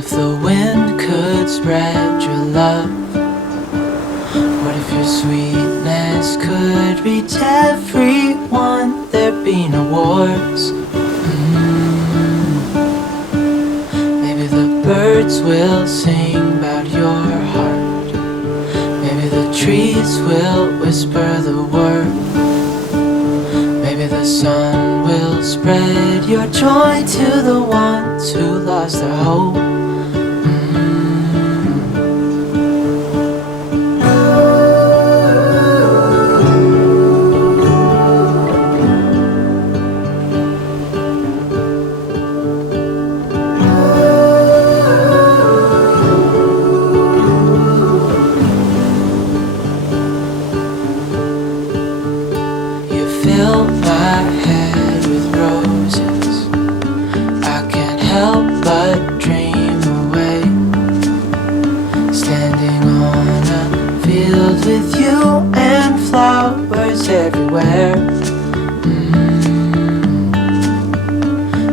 if the wind could spread your love? What if your sweetness could reach everyone? There'd be no wars. Maybe the birds will sing about your heart. Maybe the trees will whisper the word. Maybe the sun will spread your joy to the ones who lost their hope. Fill my head with roses. I can't help but dream away, standing on a field with you and flowers everywhere.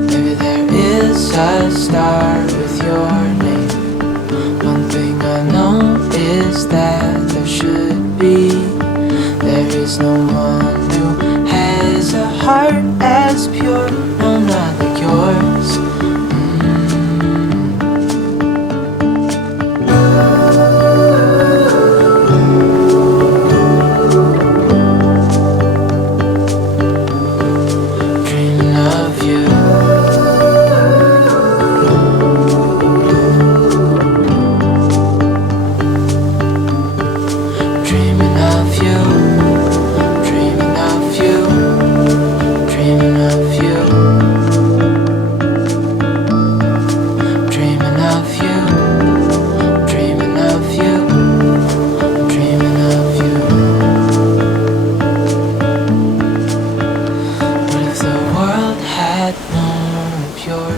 Maybe there is a star with your name. One thing I know is that there should be. There is no one who has a heart as pure, no, not like yours. Dreaming of you. Dreaming of you.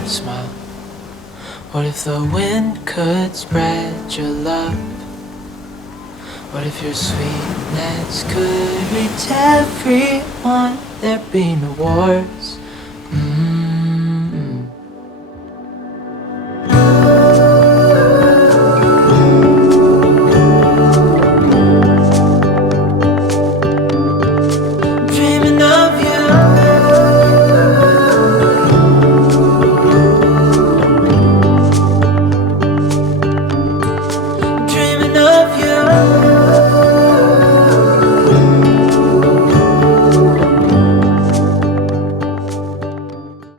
Smile. What if the wind could spread your love? What if your sweetness could reach everyone? There'd be no wars.